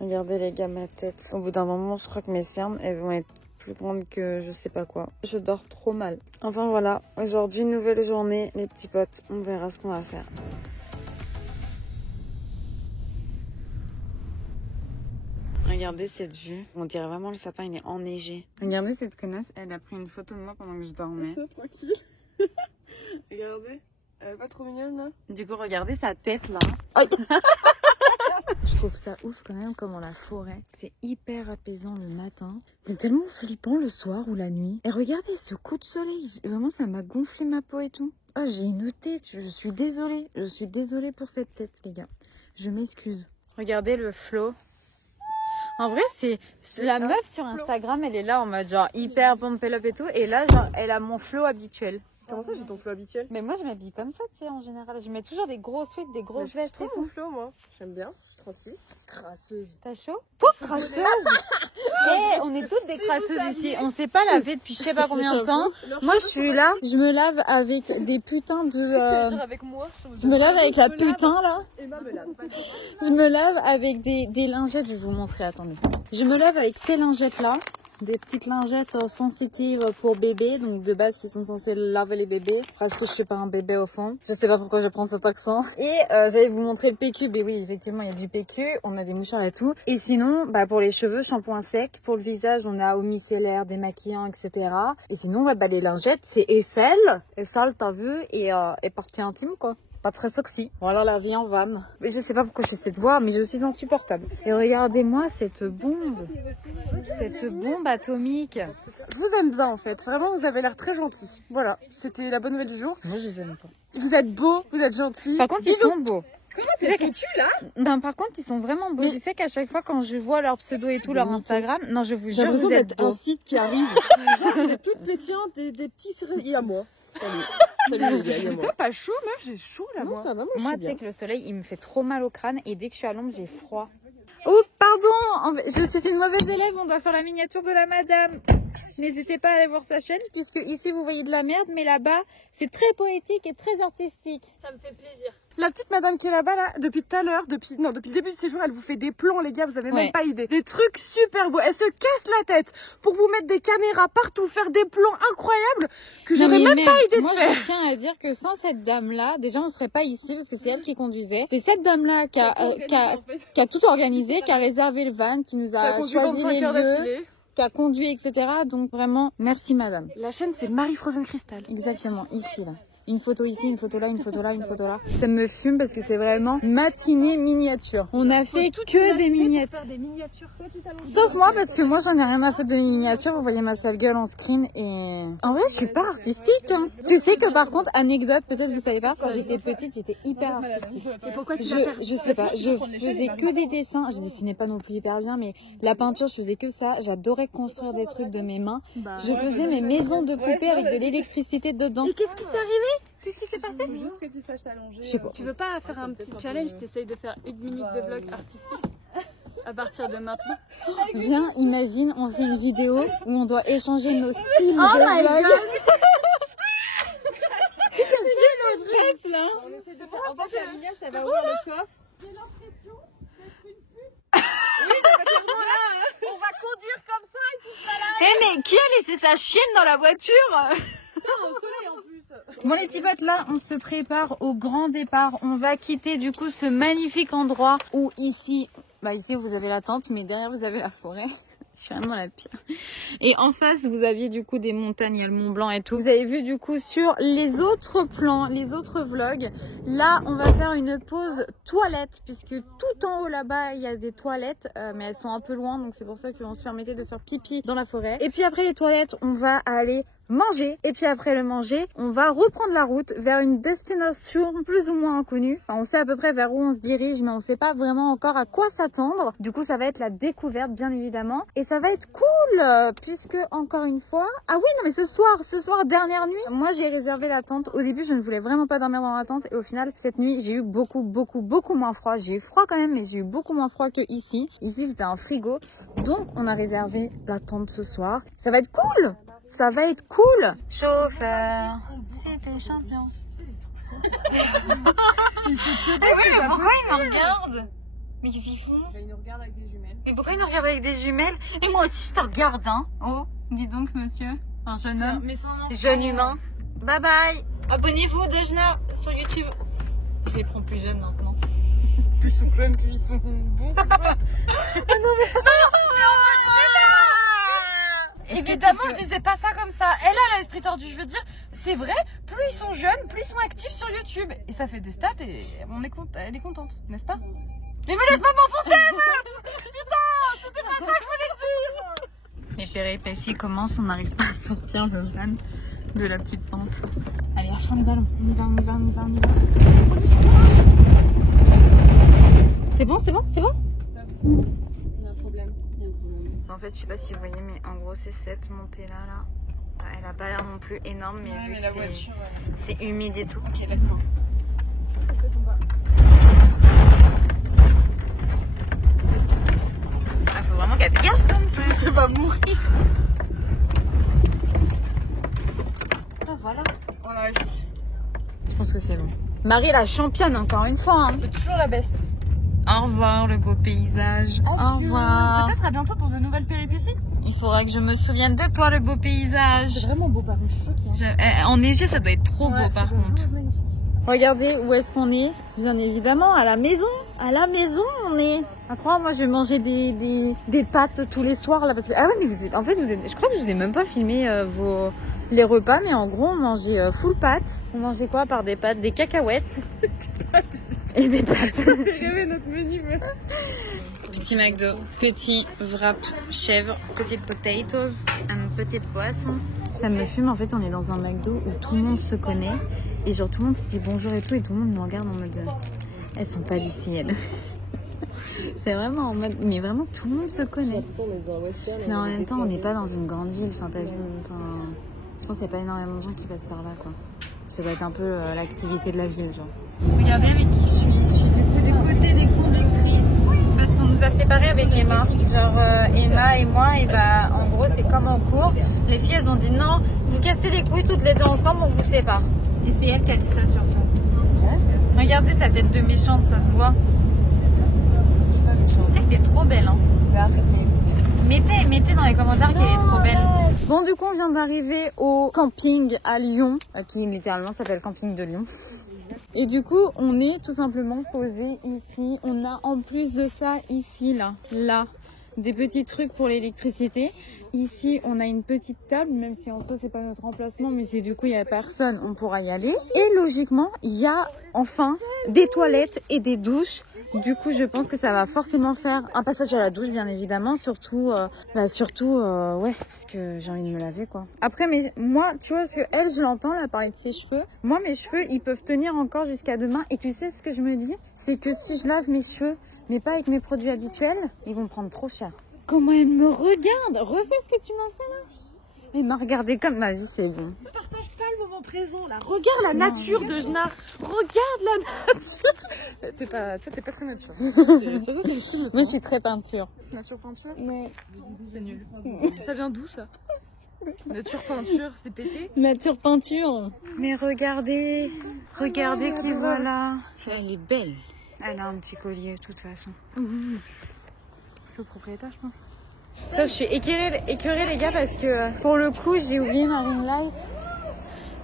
Regardez les gars ma tête. Au bout d'un moment, je crois que mes cernes, elles vont être plus grandes que je sais pas quoi. Je dors trop mal. Enfin voilà, aujourd'hui, nouvelle journée, les petits potes. On verra ce qu'on va faire. Regardez cette vue. On dirait vraiment le sapin, il est enneigé. Regardez cette connasse, elle a pris une photo de moi pendant que je dormais. C'est tranquille. Regardez, elle est pas trop mignonne là. Du coup, regardez sa tête là. Je trouve ça ouf quand même comment la forêt, c'est hyper apaisant le matin, mais tellement flippant le soir ou la nuit. Et regardez ce coup de soleil, vraiment ça m'a gonflé ma peau et tout. Ah j'ai une tête, je suis désolée pour cette tête les gars. Je m'excuse. Regardez le flow. En vrai c'est la meuf sur Instagram, elle est là en mode genre hyper pump up et tout, et là genre elle a mon flow habituel. Comment ça, j'ai ton flow habituel? Mais moi je m'habille comme ça, tu sais, en général. Je mets toujours des gros sweats, des grosses vestes et tout. Mon flow, moi. J'aime bien, je suis tranquille. Crasseuse. T'as chaud? Toi, crasseuse? Eh, on est toutes des crasseuses ici. On s'est pas lavé depuis je sais pas combien de temps. Moi je suis là, je me lave avec des putains de... Avec moi, Je me lave avec la putain là. Emma me lave. Je me lave avec des lingettes, je vais vous montrer, attendez. Je me lave avec ces lingettes là. Des petites lingettes sensitives pour bébés, donc de base qui sont censées laver les bébés, parce que je suis pas un bébé au fond. Je sais pas pourquoi je prends cet accent. Et j'allais vous montrer le PQ, mais oui, effectivement, il y a du PQ, on a des mouchoirs et tout. Et sinon, bah pour les cheveux, shampoing sec. Pour le visage, on a eau micellaire, démaquillant, etc. Et sinon, bah les lingettes, c'est aisselle, t'as vu, et partie intime, quoi. Pas très sexy. Ou alors la vie en vanne. Mais je sais pas pourquoi j'ai cette voix, mais je suis insupportable. Et regardez-moi cette bombe. Cette bombe atomique. Je vous aime bien en fait, vraiment vous avez l'air très gentil. Voilà, c'était la bonne nouvelle du jour. Moi je les aime pas. Vous êtes beaux, vous êtes gentils. Par contre, ils sont beaux. Comment tu sais que tu là? Non, par contre, ils sont vraiment beaux. Tu sais qu'à chaque fois, quand je vois leur pseudo et tout, leur Instagram, non, je vous jure, vous êtes beaux. un site qui arrive. Genre, vous êtes toutes pétillantes, des petits céréales. Il y a moi. Salut. Salut les gars, il y a moi. Toi, pas chaud, meuf, j'ai chaud là, Non, moi. ça va, Moi, tu sais que le soleil, il me fait trop mal au crâne et dès que je suis à l'ombre, j'ai froid. Oh, pardon, je suis une mauvaise élève, on doit faire la miniature de la madame. N'hésitez pas à aller voir sa chaîne, puisque ici vous voyez de la merde, mais là-bas, c'est très poétique et très artistique. Ça me fait plaisir. La petite madame qui est là-bas, là, depuis tout à l'heure, depuis le début du séjour, elle vous fait des plans, les gars, vous avez même pas idée. Des trucs super beaux. Elle se casse la tête pour vous mettre des caméras partout, faire des plans incroyables que j'aurais même pas idée de faire. Moi, je tiens à dire que sans cette dame-là, déjà, on serait pas ici parce que c'est elle qui conduisait. C'est cette dame-là qui a tout organisé, qui a réservé le van, qui nous a choisi les lieux, qui a conduit, etc. Donc vraiment, merci madame. La chaîne, c'est Marie Frozen Crystal. Exactement, ici, là. Une photo ici, une photo là, une photo là, une photo là. Ça me fume parce que c'est vraiment matinée miniature. On a fait que des miniatures. Sauf moi parce que moi j'en ai rien à foutre de mes miniatures. Vous voyez ma sale gueule en screen et... En vrai je suis pas artistique. Hein. Tu sais que par contre, anecdote, peut-être vous savez pas, quand j'étais petite j'étais hyper artistique. Et pourquoi tu je sais pas, je faisais que des dessins. Je dessinais pas non plus hyper bien mais la peinture je faisais que ça. J'adorais construire des trucs de mes mains. Je faisais mes maisons de poupées avec de l'électricité dedans. Et qu'est-ce qui s'est arrivé? Qu'est-ce qui s'est passé? Juste que tu saches t'allonger. Je sais pas. Tu veux pas faire un petit challenge? T'essayes de faire 1 minute de vlog artistique à partir de maintenant. Viens, imagine, on fait une vidéo où on doit échanger nos styles Oh de my vlog. god! Stress, là. On essaie de faire... En fait, la lumière, ça va ouvrir le coffre. J'ai l'impression d'être une pute. Oui, c'est clairement là. On va conduire comme ça et tout ça là. Eh mais qui a laissé sa chienne dans la voiture? Au soleil en plus. Bon les petits potes, là on se prépare au grand départ. On va quitter du coup ce magnifique endroit où ici, ici vous avez la tente mais derrière vous avez la forêt. Je suis vraiment la pire. Et en face, vous aviez du coup des montagnes, il y a le Mont Blanc et tout. Vous avez vu du coup sur les autres plans, les autres vlogs. Là, on va faire une pause toilette puisque tout en haut là-bas, il y a des toilettes. Mais elles sont un peu loin, donc c'est pour ça qu'on se permettait de faire pipi dans la forêt. Et puis après les toilettes, on va aller manger. Et puis après le manger, on va reprendre la route vers une destination plus ou moins inconnue. Enfin, on sait à peu près vers où on se dirige, mais on sait pas vraiment encore à quoi s'attendre. Du coup, ça va être la découverte, bien évidemment. Et ça va être cool, puisque, encore une fois... Ah oui, non mais ce soir, dernière nuit, moi j'ai réservé la tente. Au début, je ne voulais vraiment pas dormir dans la tente. Et au final, cette nuit, j'ai eu beaucoup moins froid. J'ai eu froid quand même, mais j'ai eu beaucoup moins froid que ici. Ici, c'était un frigo. Donc, on a réservé la tente ce soir. Ça va être cool! Ça va être cool. Chauffeur, c'était champion. Mais pourquoi il me regarde? Mais qu'est-ce qu'ils font? Là, ils nous regardent avec des jumelles. Et pourquoi ils nous regardent avec des jumelles? Et moi aussi, je te regarde, hein. Oh, dis donc, monsieur. Un jeune homme. Mais sans enfant. Jeune humain. Bye bye. Abonnez-vous, Dejna, sur YouTube. Je les prends plus jeunes maintenant. Plus ils sont jeunes, plus ils sont bons, c'est ça. Évidemment, je disais pas ça comme ça. Elle a l'esprit tordu. Je veux dire, c'est vrai, plus ils sont jeunes, plus ils sont actifs sur YouTube. Et ça fait des stats et elle est contente, n'est-ce pas? Mais me laisse pas m'enfoncer! Putain, c'était pas ça que je voulais dire! Les péripéties commencent, on n'arrive pas à sortir le van de la petite pente. Allez, à fond les ballons. On y va, on y va, on y va, on y va. C'est bon, c'est bon, c'est bon? Il y a un problème. En fait, je sais pas si vous voyez, mais en gros, c'est cette montée-là, là. Elle a pas l'air non plus énorme, mais vu que c'est humide et tout. Ok, let's go. Ah, faut vraiment qu'elle dégage comme ça. Je vais mourir. Ah, voilà. On a réussi. Je pense que c'est bon. Marie, la championne, encore une fois. Hein. C'est toujours la best. Au revoir, le beau paysage. Au revoir. Peut-être à bientôt pour de nouvelles péripéties. Il faudra que je me souvienne de toi, le beau paysage. C'est vraiment beau, par contre, je suis choquée. Enneigé, ça doit être trop beau, par contre. Magnifique. Regardez où est-ce qu'on est. Bien évidemment, à la maison. À la maison, on est. Après, moi, je vais manger des pâtes tous les soirs, là. Parce que, ah ouais, mais vous êtes, en fait, je crois que je vous ai même pas filmé les repas, mais en gros, on mangeait full pâtes. On mangeait quoi par des pâtes? Des cacahuètes. Et des pâtes. Ça fait rêver notre menu. Petit McDo, petit wrap chèvre, petite potatoes, une petite poisson. Ça me fume, en fait, on est dans un McDo où tout le monde se connaît. Et genre, tout le monde se dit bonjour et tout, et tout le monde nous regarde en mode... elles sont pas d'ici, elles. C'est vraiment en mode... Mais vraiment, tout le monde se connaît. Mais en même temps, on n'est pas dans une grande ville. Enfin, t'as vu... Enfin, je pense qu'il n'y a pas énormément de gens qui passent par là, quoi. Ça doit être un peu l'activité de la ville, genre. Regardez avec qui je suis. Je suis du coup du côté des conductrices. Parce qu'on nous a séparés avec Emma. Genre Emma et moi, et bah en gros c'est comme en cours. Les filles elles ont dit non, vous cassez les couilles toutes les deux ensemble, on vous sépare. Et c'est elle qui a dit ça surtout. Regardez sa tête de méchante, ça se voit. Tu sais que t'es trop belle, hein. Mettez dans les commentaires qu'elle est trop belle. Bon, du coup, on vient d'arriver au camping à Lyon, qui littéralement s'appelle Camping de Lyon. Et du coup, on est tout simplement posé ici. On a en plus de ça, ici, là, des petits trucs pour l'électricité. Ici, on a une petite table, même si en soi, c'est pas notre emplacement, mais c'est du coup, il n'y a personne, on pourra y aller. Et logiquement, il y a enfin des toilettes et des douches. Du coup, je pense que ça va forcément faire un passage à la douche, bien évidemment, surtout, ouais, parce que j'ai envie de me laver, quoi. Après, mais moi, tu vois, parce que elle, je l'entends, elle a parlé de ses cheveux. Moi, mes cheveux, ils peuvent tenir encore jusqu'à demain. Et tu sais ce que je me dis? C'est que si je lave mes cheveux, mais pas avec mes produits habituels, ils vont me prendre trop cher. Comment elle me regarde? Refais ce que tu m'as fait, là. Elle m'a regardé comme... Vas-y, c'est bon. Ne partage pas le moment présent, là. Regarde la nature de Jna. Regarde la nature. T'es pas très nature. Moi, je suis très peinture. Nature peinture? Mais... C'est nul. Ça vient d'où, ça? Nature peinture, c'est pété. Nature peinture. Mais regardez. Regardez qui voilà. Elle est belle. Elle a un petit collier, de toute façon. C'est au propriétaire, je pense. Ça, je suis écœurée les gars parce que pour le coup j'ai oublié ma ring light.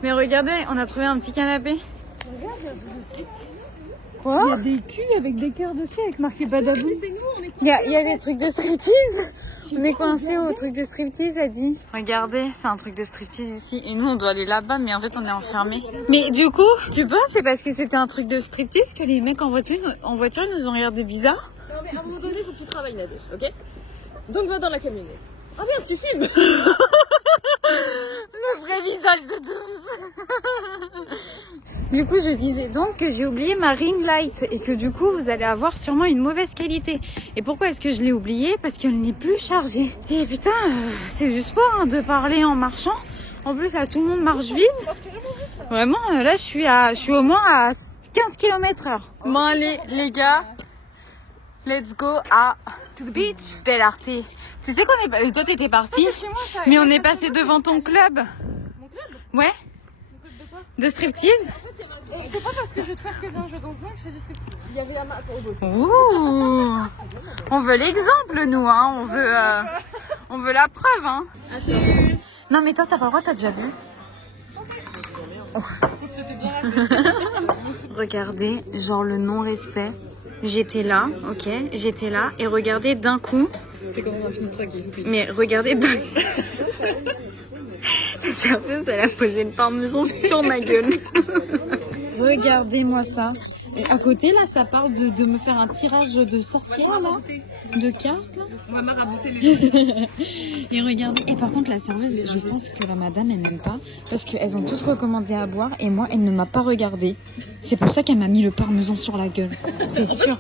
Mais regardez, on a trouvé un petit canapé. Regarde, il y a de striptease. Quoi? Il y a des culs avec des cœurs dessus avec marqué Badabou. C'est nous, on est Il y a des trucs de striptease. On est coincé au truc de striptease, a dit. Regardez, c'est un truc de striptease ici. Et nous on doit aller là-bas, mais en fait on est enfermés. Mais du coup, tu penses c'est parce que c'était un truc de striptease que les mecs en voiture nous ont regardé bizarre? Non mais à un moment donné, il faut que tu travailles Nadège, ok? Donc va dans la camionnette. Ah merde, tu filmes. Le vrai visage de 12. Du coup, je disais donc que j'ai oublié ma ring light et que du coup, vous allez avoir sûrement une mauvaise qualité. Et pourquoi est-ce que je l'ai oubliée? Parce qu'elle n'est plus chargée. Et putain, c'est du sport hein, de parler en marchant. En plus, là, tout le monde marche vite. Vraiment, là, je suis au moins à 15 km/h. Bon, allez, les gars. Let's go à To the beach. Del Arte. Tu sais qu'on est... Toi, t'étais partie, mais on est passé devant ton club. Mon club? Ouais. Mon club de quoi? De striptease. Et C'est pas parce que je twerk bien, je danse bien que je fais du striptease. Il y avait un matin au beau. Ouh. On veut l'exemple, nous, hein. On veut la preuve, hein. Non, mais toi, t'as pas le droit, t'as déjà bu. Oh. Regardez, genre le non-respect. J'étais là, ok, j'étais là, et regardez d'un coup. C'est quand même un film traqué. Mais regardez d'un coup. La serveuse, elle a posé le parmesan sur ma gueule. Regardez-moi ça. Et à côté, là, ça parle de me faire un tirage de sorcière, là. De cartes, là. On va marabouter les Et regardez. Et par contre, la serveuse, je pense que la madame, elle m'aime pas. Parce qu'elles ont toutes recommandé à boire. Et moi, elle ne m'a pas regardée. C'est pour ça qu'elle m'a mis le parmesan sur la gueule. C'est sûr.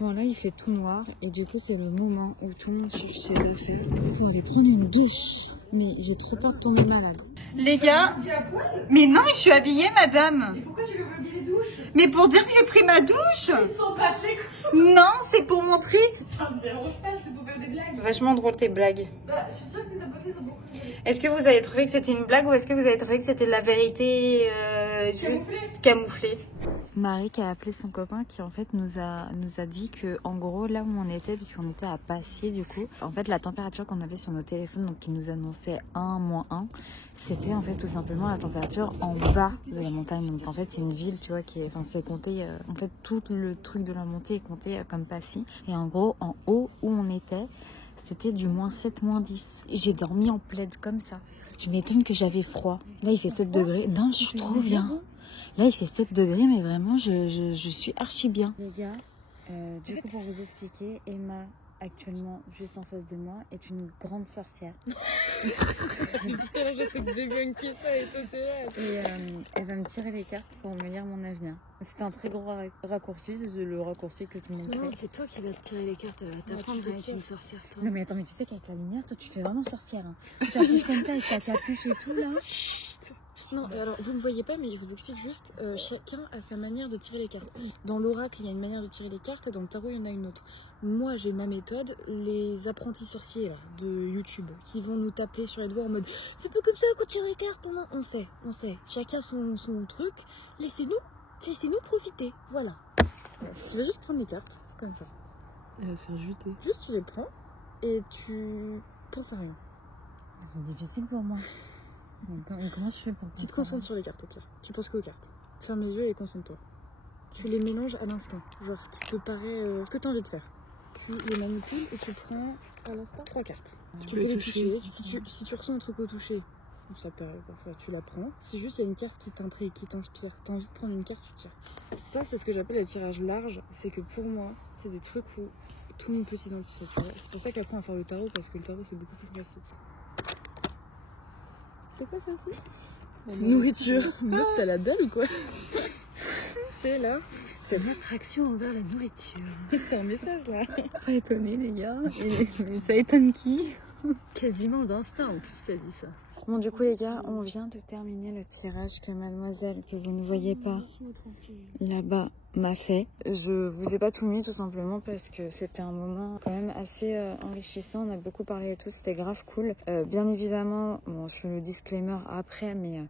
Bon, là, il fait tout noir. Et du coup, c'est le moment où tout le monde cherche ses affaires. Pour aller prendre une douche. Mais j'ai trop peur de tomber malade. Les gars. Mais non, mais je suis habillée, madame. Pourquoi tu veux habiller douche? Mais pour dire que j'ai pris ma douche. Ils sont pas les couilles. Non, c'est pour montrer. Ça me dérange pas, c'est pour faire des blagues. Vachement drôle tes blagues. Bah, je suis sûre que les abonnés sont beaucoup. Est-ce que vous avez trouvé que c'était une blague ou est-ce que vous avez trouvé que c'était de la vérité juste camouflée? Marie qui a appelé son copain qui en fait nous a dit que en gros là où on était, puisqu'on était à Passy du coup, en fait la température qu'on avait sur nos téléphones, donc qui nous annonçait 1, -1, c'était en fait tout simplement la température en bas de la montagne. Donc en fait c'est une ville, tu vois, qui est, enfin c'est compté, en fait tout le truc de la montée est compté comme Passy. Et en gros en haut où on était, c'était du -7, -10. J'ai dormi en plaid comme ça. Je m'étonne que j'avais froid. Là il fait 7 degrés. Non, je suis trop bien. Là il fait 7 degrés, mais vraiment je suis archi bien. Les gars, du coup pour vous expliquer, Emma actuellement juste en face de moi est une grande sorcière. Putain, là, j'essaie de débunker ça et toi, t'es là. Et elle va me tirer les cartes pour me lire mon avenir. C'est un très gros raccourci, c'est le raccourci que tout le monde Non, fait. c'est toi qui vas te tirer les cartes, elle va t'apprendre à être une sorcière, toi. Non mais attends, mais tu sais qu'avec la lumière, toi tu fais vraiment sorcière. Hein. Tu t'affiches comme ça avec ta capuche et tout là. Non, alors vous ne voyez pas, mais je vous explique juste, chacun a sa manière de tirer les cartes. Dans l'oracle, il y a une manière de tirer les cartes, et dans le tarot, il y en a une autre. Moi, j'ai ma méthode, les apprentis sorciers là, de YouTube, qui vont nous taper sur les doigts en mode « C'est pas comme ça qu'on tire les cartes, non, on sait. Chacun son truc, laissez-nous profiter, voilà. » Tu vas juste prendre les cartes, comme ça. Elle va se faire juter. Juste, tu les prends, et tu penses à rien. C'est difficile pour moi. Comment je fais pour Tu te concentres sur les cartes au pire. Tu penses qu'aux cartes. Ferme les yeux et concentre-toi. Tu les mélanges à l'instant. Genre ce qui te paraît. Ce que tu as envie de faire. Tu les manipules et tu prends à l'instant 3 cartes. Tu peux les toucher. Si tu ressens un truc au toucher, ça peut arriver parfois, tu la prends. Si juste il y a une carte qui t'intrigue, qui t'inspire, tu as envie de prendre une carte, tu tires. Ça, c'est ce que j'appelle le tirage large. C'est que pour moi, c'est des trucs où tout le monde peut s'identifier. C'est pour ça qu'après on va faire le tarot, parce que le tarot c'est beaucoup plus facile. C'est quoi ça aussi? Nourriture. Meuf, t'as la dalle ou quoi? C'est là. C'est une attraction envers la nourriture. C'est un message là. Pas étonné les gars. Mais ça étonne qui? Quasiment d'instinct en plus, ça dit ça. Bon du coup les gars, on vient de terminer le tirage que mademoiselle, que vous ne voyez pas là-bas, m'a fait. Je vous ai pas tout mis tout simplement parce que c'était un moment quand même assez enrichissant. On a beaucoup parlé et tout, c'était grave cool. Bien évidemment, bon, je fais le disclaimer après, mais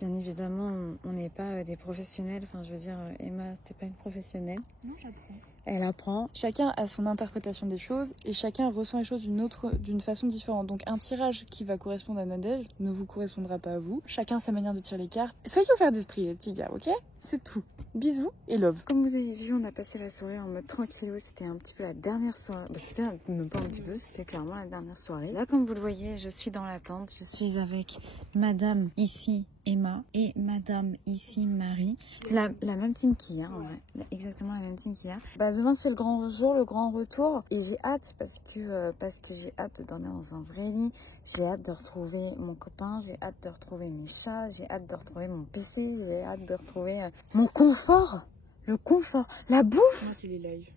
bien évidemment, on n'est pas des professionnels. Enfin, je veux dire, Emma, t'es pas une professionnelle. Non, j'apprends. Elle apprend. Chacun a son interprétation des choses et chacun ressent les choses d'une façon différente. Donc un tirage qui va correspondre à Nadège ne vous correspondra pas à vous. Chacun a sa manière de tirer les cartes. Soyez ouverts d'esprit les petits gars, ok? C'est tout. Bisous et love. Comme vous avez vu, on a passé la soirée en mode tranquillou. C'était un petit peu la dernière soirée. Bah, c'était même pas un petit peu, c'était clairement la dernière soirée. Là, comme vous le voyez, je suis dans la tente. Je suis avec madame ici, Emma, et madame ici, Marie. La même team qu'hier, en vrai. Exactement la même team qu'hier. Bah, demain, c'est le grand jour, le grand retour. Et j'ai hâte parce que j'ai hâte de dormir dans un vrai lit. J'ai hâte de retrouver mon copain. J'ai hâte de retrouver mes chats. J'ai hâte de retrouver mon PC. J'ai hâte de retrouver mon confort. Le confort. La bouffe. Moi, c'est les lives.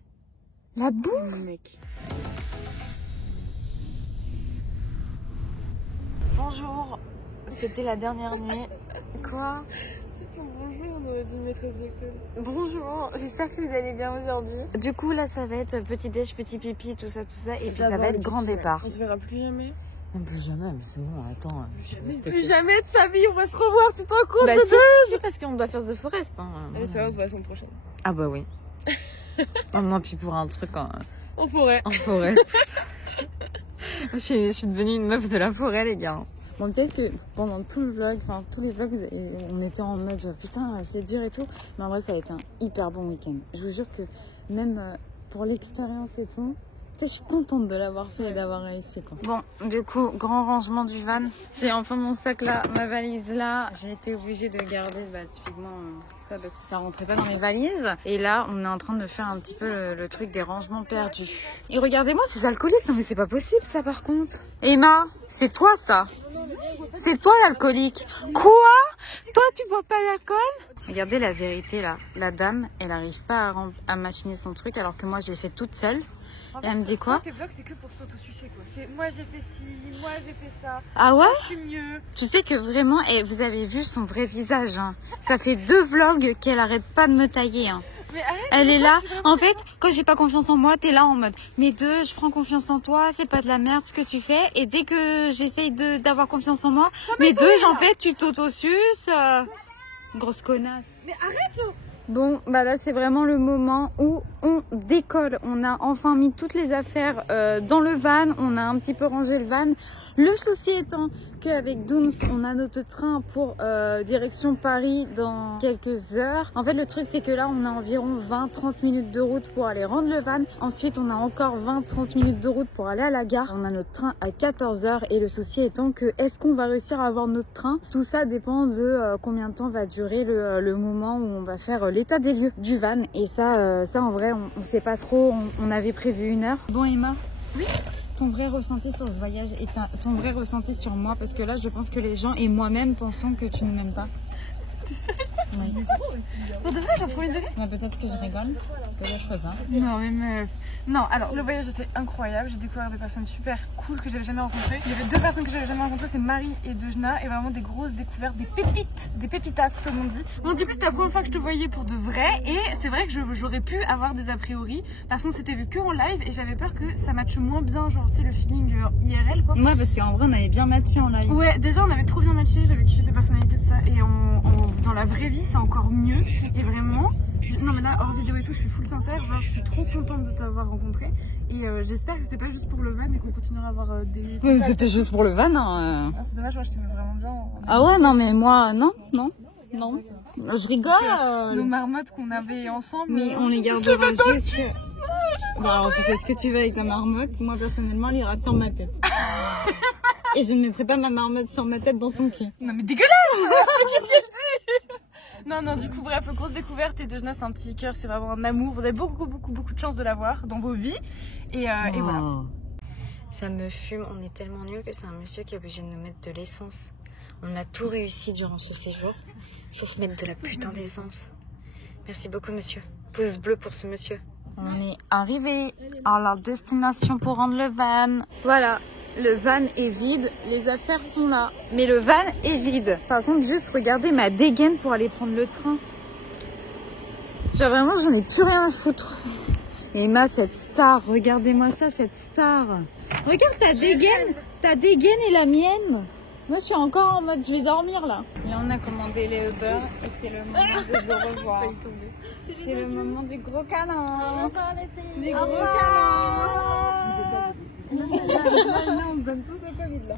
La bouffe. Mec. Bonjour. C'était la dernière nuit. Quoi? C'est ton bonjour, on aurait dit une maîtresse d'école. Bonjour, j'espère que vous allez bien aujourd'hui. Du coup là ça va être petit déj, petit pipi, tout ça et puis ça va être grand départ. On se verra plus jamais. Non, plus jamais, mais c'est bon, attends. Plus jamais de sa vie, on va se revoir, tu t'en compte Bah de si, deux. si, parce qu'on doit faire The Forest. Hein. Allez, ça va, on se voit la semaine prochaine. Ah bah oui. Oh non, puis pour un truc En forêt. en forêt. je suis devenue une meuf de la forêt, les gars. Bon, peut-être que pendant tout le vlog, enfin tous les vlogs, on était en mode genre, putain, c'est dur et tout. Mais en vrai, ça a été un hyper bon week-end. Je vous jure que même pour l'expérience et tout, je suis contente de l'avoir fait et d'avoir réussi, quoi. Bon, du coup, grand rangement du van. J'ai enfin mon sac là, ma valise là. J'ai été obligée de garder typiquement ça parce que ça rentrait pas dans mes valises. Et là, on est en train de faire un petit peu le truc des rangements perdus. Et regardez-moi, ces alcooliques. Non mais c'est pas possible ça par contre. Emma, c'est toi ça. C'est toi l'alcoolique. Quoi? Toi tu bois pas d'alcool? Regardez la vérité là. La dame, elle arrive pas à machiner son truc alors que moi j'ai fait toute seule. Et elle me dit quoi? Tes vlogs, c'est que pour s'auto-sucer, quoi. C'est moi j'ai fait ci, moi j'ai fait ça. Ah ouais? Je suis mieux. Tu sais que vraiment, et vous avez vu son vrai visage. Hein. Ça fait 2 vlogs qu'elle arrête pas de me tailler. Hein. Mais arrête, Elle est là. En fait, quand j'ai pas confiance en moi, t'es là en mode. Mais je prends confiance en toi, c'est pas de la merde ce que tu fais. Et dès que j'essaye d'avoir confiance en moi, mais j'en fais, tu t'auto-suces. Grosse connasse. Mais arrête! Bon, bah là c'est vraiment le moment où on décolle. On a enfin mis toutes les affaires dans le van, on a un petit peu rangé le van. Le souci étant qu'avec Dooms, on a notre train pour direction Paris dans quelques heures. En fait, le truc c'est que là, on a environ 20-30 minutes de route pour aller rendre le van. Ensuite, on a encore 20-30 minutes de route pour aller à la gare. On a notre train à 14h et le souci étant que est-ce qu'on va réussir à avoir notre train? Tout ça dépend de combien de temps va durer le moment où on va faire l'état des lieux du van. Et ça en vrai, on sait pas trop. On avait prévu 1 heure. Bon, Emma? Oui? Ton vrai ressenti sur ce voyage et ton vrai ressenti sur moi, parce que là je pense que les gens et moi-même pensons que tu ne m'aimes pas. T'es sérieux? Oui. Pour de vrai, j'en premier degré? Bah, peut-être que je rigole, peut-être pas. Non mais meuf. Non, alors le voyage était incroyable, j'ai découvert des personnes super cool que j'avais jamais rencontrées. Il y avait 2 personnes que j'avais jamais rencontrées, c'est Marie et Dejna, et vraiment des grosses découvertes, des pépites, des pépitas comme on dit. Bon, du coup c'était la première fois que je te voyais pour de vrai, et c'est vrai que j'aurais pu avoir des a priori, parce qu'on s'était vu que en live, et j'avais peur que ça matche moins bien, genre tu sais le feeling IRL quoi. Ouais, parce qu'en vrai on avait bien matché en live. Ouais, déjà on avait trop bien matché, j'avais kiffé tes personnalités tout ça, et dans la vraie vie c'est encore mieux, et vraiment... Non mais là hors vidéo et tout je suis full sincère, genre je suis trop contente de t'avoir rencontré et j'espère que c'était pas juste pour le van et qu'on continuera à avoir des... Oui, c'était juste pour le van hein. Ah, c'est dommage, moi je t'aimais vraiment bien. Ah ouais non mais moi non. Je rigole. Nos marmottes qu'on avait ensemble. Mais on les gardera juste. Bon alors tu fais ce que tu veux avec ta marmotte, moi personnellement elle ira sur ma tête. Et je ne mettrai pas ma marmotte sur ma tête dans ton cul. Non mais dégueulasse. Qu'est-ce qu'elle dit? Non, du coup, bref, grosse découverte. Et Dejna, c'est un petit cœur, c'est vraiment un amour. Vous avez beaucoup de chance de l'avoir dans vos vies. Et voilà. Ça me fume, on est tellement nuls que c'est un monsieur qui est obligé de nous mettre de l'essence. On a tout réussi durant ce séjour, sauf mettre de la putain d'essence. Merci beaucoup, monsieur. Pouce bleu pour ce monsieur. On est arrivé à la destination pour rendre le van. Voilà. Le van est vide, les affaires sont là, mais le van est vide. Par contre, juste regardez ma dégaine pour aller prendre le train. Genre vraiment, j'en ai plus rien à foutre. Et Emma, cette star, regardez-moi ça, cette star. Regarde ta dégaine et la mienne. Moi, je suis encore en mode, je vais dormir là. Et on a commandé les Uber et c'est le moment de se revoir. C'est le moment du gros câlin. Des gros câlins. Là, on se donne tous au Covid là.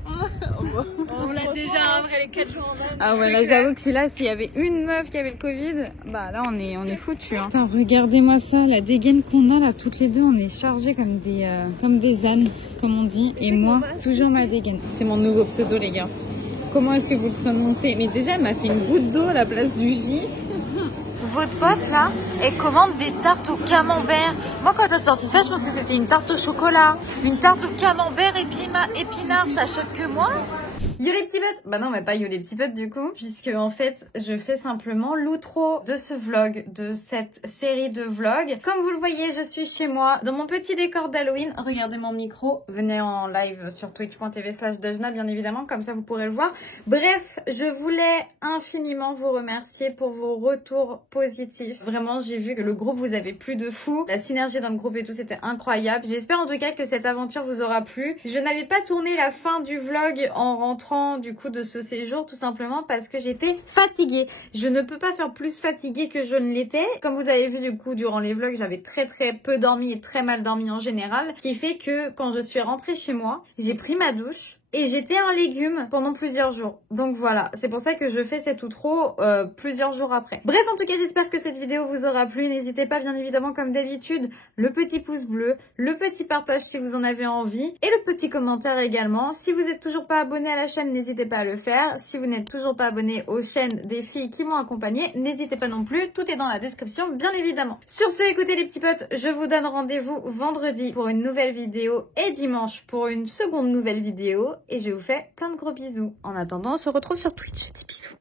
On l'a déjà après les 4 jours en Ah ouais, là j'avoue que s'il y avait une meuf qui avait le Covid, bah là on est foutus. Hein. Attends, regardez-moi ça, la dégaine qu'on a là toutes les deux, on est chargés comme des ânes, comme on dit. Et moi, toujours ma dégaine. C'est mon nouveau pseudo les gars. Comment est-ce que vous le prononcez? Mais déjà elle m'a fait une goutte d'eau à la place du J. Votre pote là, elle commande des tartes au camembert. Moi quand t'as sorti ça, je pensais que c'était une tarte au chocolat. Une tarte au camembert épinard, ça choque que moi. Yo les petits potes. Bah non mais pas yo les petits potes du coup, puisque en fait je fais simplement l'outro de ce vlog, de cette série de vlogs. Comme vous le voyez, je suis chez moi dans mon petit décor d'Halloween. Regardez mon micro, venez en live sur twitch.tv/Dejna bien évidemment, comme ça vous pourrez le voir. Bref, je voulais infiniment vous remercier pour vos retours positifs. Vraiment, j'ai vu que le groupe vous avait plu de fou. La synergie dans le groupe et tout, c'était incroyable. J'espère en tout cas que cette aventure vous aura plu. Je n'avais pas tourné la fin du vlog en rentrant du coup de ce séjour, tout simplement parce que j'étais fatiguée. Je ne peux pas faire plus fatiguée que je ne l'étais. Comme vous avez vu du coup durant les vlogs, j'avais très peu dormi et très mal dormi en général, qui fait que quand je suis rentrée chez moi, j'ai pris ma douche et j'étais en légumes pendant plusieurs jours. Donc voilà, c'est pour ça que je fais cette outro plusieurs jours après. Bref, en tout cas, j'espère que cette vidéo vous aura plu. N'hésitez pas, bien évidemment, comme d'habitude, le petit pouce bleu, le petit partage si vous en avez envie, et le petit commentaire également. Si vous n'êtes toujours pas abonné à la chaîne, n'hésitez pas à le faire. Si vous n'êtes toujours pas abonné aux chaînes des filles qui m'ont accompagnée, n'hésitez pas non plus. Tout est dans la description, bien évidemment. Sur ce, écoutez les petits potes, je vous donne rendez-vous vendredi pour une nouvelle vidéo et dimanche pour une seconde nouvelle vidéo. Et je vous fais plein de gros bisous. En attendant, on se retrouve sur Twitch. Des bisous.